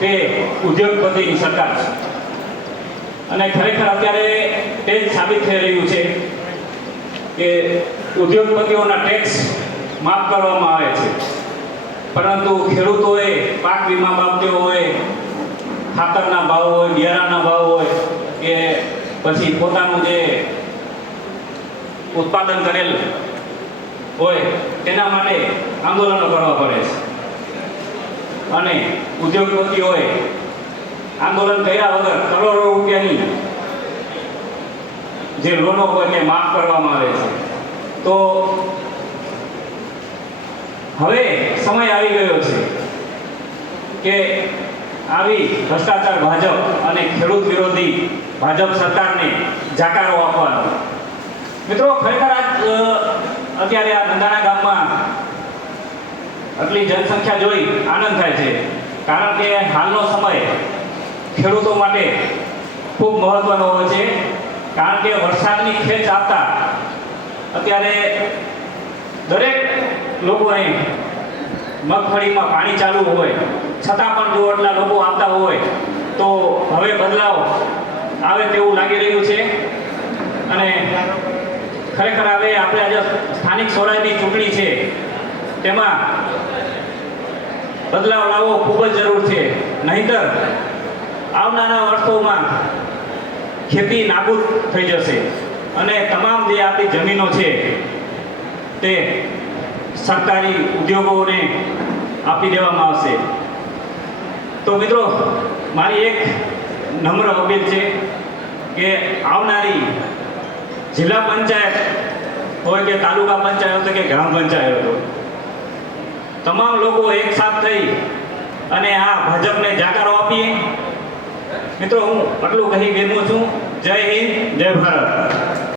તે ઉદ્યોગપતિની સરકાર છે. અને ખરેખર અત્યારે તે સાબિત થઈ રહ્યું છે કે ઉદ્યોગપતિઓના ટેક્સ માફ કરવામાં આવે છે. પરંતુ ખેડૂતોએ પાક વીમા બાબતે હોય, ખાતરના ભાવ હોય, બિયારણના ભાવ હોય, કે પછી પોતાનું જે ઉત્પાદન કરેલ હોય, તેના માટે આંદોલનો કરવા પડે છે. અને ઉદ્યોગપતિઓએ આંદોલન કર્યા વગર કરોડો રૂપિયાની જે લોનો હોય તે માફ કરવામાં આવે છે. તો હવે સમય આવી ગયો છે કે આવી ભ્રષ્ટાચાર ભાજપ અને ખેડૂત વિરોધી ભાજપ સરકારને જાકારો આપવાનો. મિત્રો, ખરેખર અત્યારે આ નંદાણા ગામમાં આટલી જનસંખ્યા જોઈ આનંદ થાય છે. કારણ કે હાલનો સમય ખેડૂતો માટે ખૂબ મહત્વનો હોય છે. કારણ કે વરસાદની ખેંચ આવતા અત્યારે દરેક લોકોને મગફળીમાં પાણી ચાલુ હોય. છતાં પણ જો એટલા લોકો આવતા હોય, તો હવે બદલાવ આવે તેવું લાગી રહ્યું છે. અને ખરેખર હવે આપણે આજે સ્થાનિક સ્વરાજની ચૂંટણી છે. તેમાં બદલાવ લાવવો ખૂબ જ જરૂર છે. નહીંતર આવનારા વર્ષોમાં ખેતી નાબૂદ થઈ જશે અને તમામ જે આપણી જમીનો છે તે સરકારી ઉદ્યોગોને આપી દેવામાં આવશે. તો મિત્રો, મારી એક નમ્ર અપીલ છે કે આવનારી જિલ્લા પંચાયત હોય કે તાલુકા પંચાયત હોય કે ગ્રામ પંચાયત હોય તમામ લોકો એકસાથ થઈ અને આ ભાજપને જાકારો આપીએ. મિત્રો, હું આટલું કહી ગેમું છું. જય હિન્દ, જય ભારત.